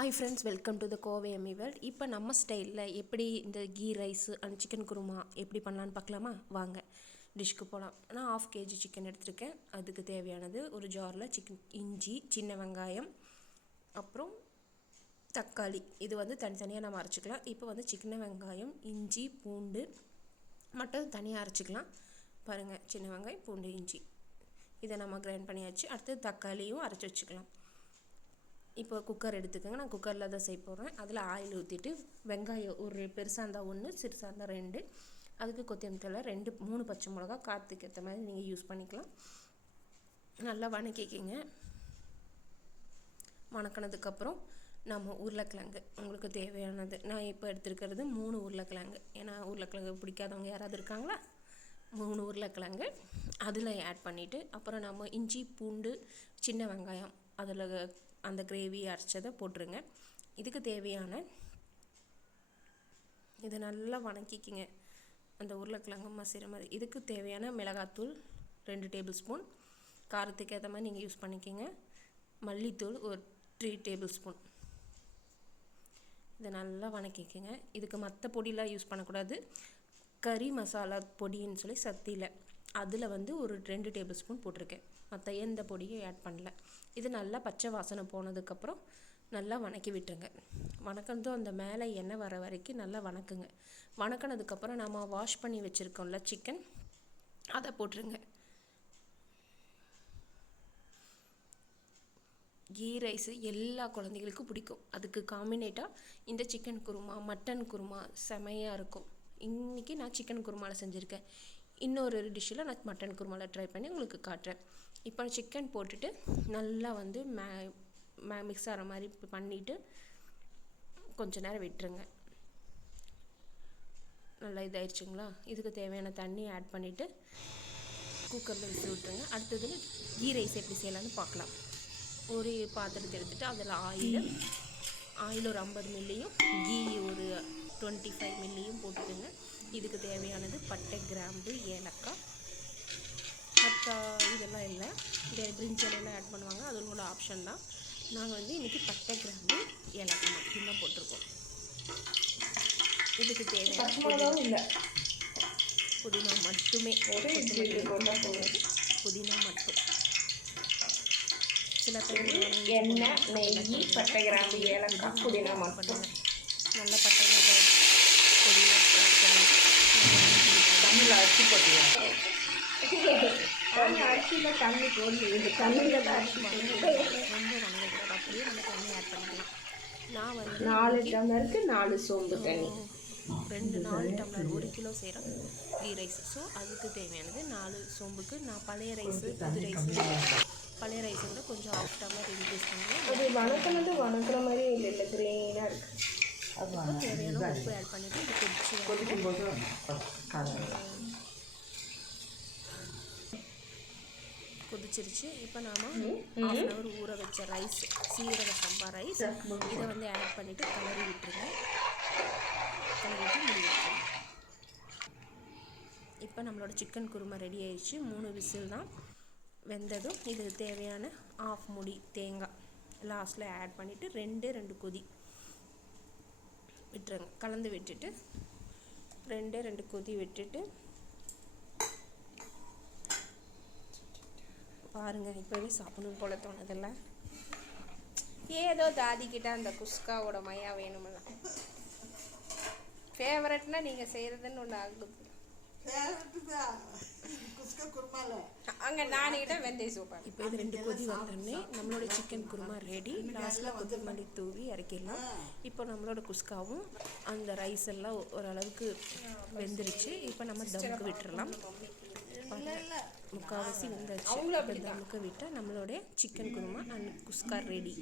Hi friends, welcome to the Kovai Emmy world. இப்போ நம்ம ஸ்டைலில் எப்படி இந்த ghee rice and chicken kurma எப்படி பண்ணலான்னு பார்க்கலாமா? வாங்க டிஷ்க்கு போகலாம். நான் 1/2 kg சிக்கன் எடுத்திருக்கேன். அதுக்கு தேவையானது ஒரு ஜாரில் இஞ்சி, சின்ன வெங்காயம், அப்புறம் தக்காளி. இது வந்து தனித்தனியாக நம்ம அரைச்சிக்கலாம். இப்போ வந்து சின்ன வெங்காயம், இஞ்சி, பூண்டு மட்டும் தனியாக அரைச்சிக்கலாம். பாருங்கள், சின்ன வெங்காயம், பூண்டு, இஞ்சி இதை நம்ம கிரைண்ட் பண்ணியாச்சு. அடுத்தது தக்காளியும் அரைச்சி வச்சுக்கலாம். இப்போ குக்கர் எடுத்துக்கோங்க. நான் குக்கரில் தான் செய்ய போகிறேன். அதில் ஆயில் ஊற்றிட்டு வெங்காயம் ஒரு பெருசாக இருந்தால் 1, சிறுசாக இருந்தால் 2, அதுக்கு கொத்தமல்லி தழை 2, 3 பச்சை மிளகா காற்றுக்கு ஏற்ற மாதிரி நீங்கள் யூஸ் பண்ணிக்கலாம். நல்லா வணக்கிக்கிங்க. வணக்கினதுக்கப்புறம் நம்ம உருளைக்கிழங்கு உங்களுக்கு தேவையானது, நான் இப்போ எடுத்துருக்கிறது 3 உருளைக்கிழங்கு. ஏன்னா உருளைக்கிழங்கு பிடிக்காதவங்க யாராவது இருக்காங்களா? 3 உருளைக்கிழங்கு அதில் ஆட் பண்ணிவிட்டு, அப்புறம் நம்ம இஞ்சி, பூண்டு, சின்ன வெங்காயம் அதில் அந்த கிரேவி அரைச்சதை போட்டுருங்க. இதுக்கு தேவையான இதை நல்லா வணக்கிக்கிங்க, அந்த உருளைக்கிழங்கு மசிற மாதிரி. இதுக்கு தேவையான மிளகாத்தூள் 2 டேபிள் ஸ்பூன், காரத்துக்கு ஏற்ற மாதிரி நீங்கள் யூஸ் பண்ணிக்கிங்க. மல்லித்தூள் ஒரு 3 டேபிள் ஸ்பூன். இதை நல்லா வணக்கிக்கிங்க. இதுக்கு மற்ற பொடியெலாம் யூஸ் பண்ணக்கூடாது. கறி மசாலா பொடின்னு சொல்லி சக்தியில் அதில் வந்து ஒரு 2 டேபிள் ஸ்பூன் போட்டிருக்கேன். மற்ற எந்த பொடியும் ஆட் பண்ணல. இது நல்லா பச்சை வாசனை போனதுக்கப்புறம் நல்லா வணக்கி விட்டுருங்க. வணக்கனதும் அந்த மேலே எண்ணெய் வர வரைக்கும் நல்லா வணக்குங்க. வணக்கினதுக்கப்புறம் நம்ம வாஷ் பண்ணி வச்சுருக்கோம்ல சிக்கன், அதை போட்டுருங்க. கீ ரைஸு எல்லா குழந்தைகளுக்கும் பிடிக்கும். அதுக்கு காம்பினேட்டாக இந்த சிக்கன் குருமா, மட்டன் குருமா செமையாக இருக்கும். இன்றைக்கி நான் சிக்கன் குருமாவில் செஞ்சுருக்கேன். இன்னொரு டிஷ்ஷில் நான் மட்டன் குருமாவில் ட்ரை பண்ணி உங்களுக்கு காட்டுறேன். இப்போ சிக்கன் போட்டுட்டு நல்லா வந்து மிக்ஸ் ஆகிற மாதிரி பண்ணிவிட்டு கொஞ்ச நேரம் விட்டுருங்க. நல்லா இதாகிடுச்சுங்களா? இதுக்கு தேவையான தண்ணி ஆட் பண்ணிவிட்டு குக்கரில் விசில் விட்டுருங்க. அடுத்தது கீ ரைஸ் எப்படி செய்யலான்னு பார்க்கலாம். ஒரு பாத்திரத்தை எடுத்துகிட்டு அதில் ஆயில் ஒரு 50 மில்லியும், கீ ஒரு 25 மில்லியும் போட்டுக்கோங்க. இதுக்கு தேவையானது பட்டை, கிராம்பு, ஏலக்காய், மற்ற இதெல்லாம் இல்லை. பிரிஞ்செல்லாம் ஆட் பண்ணுவாங்க, அது உங்களோட ஆப்ஷன் தான். நாங்கள் வந்து இன்றைக்கி பட்டை, கிராம்பு, ஏலக்காய் மட்டும்தான் போட்டிருக்கோம். இதுக்கு தேவையான புதினா மட்டுமே, புதினா மட்டும். சில பேர் எண்ணெய், நெய், பட்டை, கிராம்பு, ஏலக்காய், புதினா மட்டும். நல்ல பட்டை புதினா தமிழ் அரிசி போட்டுருவாங்க. அரிசியில் தண்ணி போட்டு தண்ணியில் தான் அரிசி ரொம்ப வணங்கக்கூடாது. அப்படியே நம்ம தண்ணி ஆட் பண்ணிக்கலாம். நான் வந்து 4 டம்ளருக்கு 4 சோம்பு தண்ணி, 4 டம்ளர் 1 கிலோ செய்கிறோம் கீ ரைஸ். ஸோ அதுக்கு தேவையானது 4 சோம்புக்கு. நான் பழைய ரைஸு, புது ரைஸு, பழைய ரைஸை விட கொஞ்சம் 1/2 டம்ளர் இன்க்ரீஸ் பண்ணுவேன். அது வணக்கிற மாதிரி இல்லை, க்ரீனாக இருக்குது. அதுக்கு தேவையான உப்பு ஆட் பண்ணிவிட்டு இது கொதிக்கும்போது கொதிச்சிருச்சு. இப்போ நாம் 1/2 hour ஊற வச்ச ரைஸ், சீரக சம்பா ரைஸ், இதை வந்து ஆட் பண்ணிவிட்டு கிளறி விட்டுருங்க. கிளறிட்டு மூடி வச்சுருங்க. இப்போ நம்மளோட சிக்கன் குருமா ரெடி ஆயிடுச்சு. 3 விசில் தான் வெந்ததும் இதுக்கு தேவையான 1/2 மூடி தேங்காய் லாஸ்ட்டில் ஆட் பண்ணிவிட்டு 2 கொதி விட்டுருங்க. கலந்து விட்டுட்டு 2 கொதி விட்டுட்டு பாருங்கள், இப்போவே சாப்பிடணும் போல தோணுதில்ல? ஏதோ தாதிக்கிட்ட அந்த குஸ்காவோட மையா வேணுமில்ல. ஃபேவரட்னா நீங்கள் செய்கிறதுன்னு ஒன்று ஆகுது. அங்கே நானுக்கிட்ட வெந்தய சூப்பா. இப்போ இது 2 கொதி வந்தோடனே நம்மளோட சிக்கன் குருமா ரெடி. லாஸ்ட்டில் கொத்தமல்லி தூவி இறக்கிடலாம். இப்போ நம்மளோட குஸ்காவும் அந்த ரைஸ் எல்லாம் ஓரளவுக்கு வெந்துருச்சு. இப்போ நம்ம தம்முக்கு விட்டுறலாம். முக்கால்வாசி வெந்துருச்சு. இப்போ தம்முக்கு விட்டால் நம்மளோட chicken kurma and kuska ready.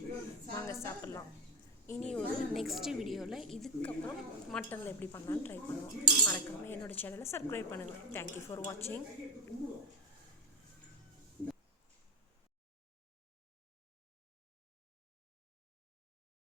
வாங்க சாப்பிட்லாம். இனி ஒரு நெக்ஸ்ட் வீடியோவில் இதுக்கப்புறம் மட்டனில் எப்படி பண்ணலான்னு ட்ரை பண்ணுவோம். மறக்காமல் என்னோடய சேனலை சப்ஸ்கிரைப் பண்ணுங்கள். தேங்க்யூ ஃபார் வாட்சிங்.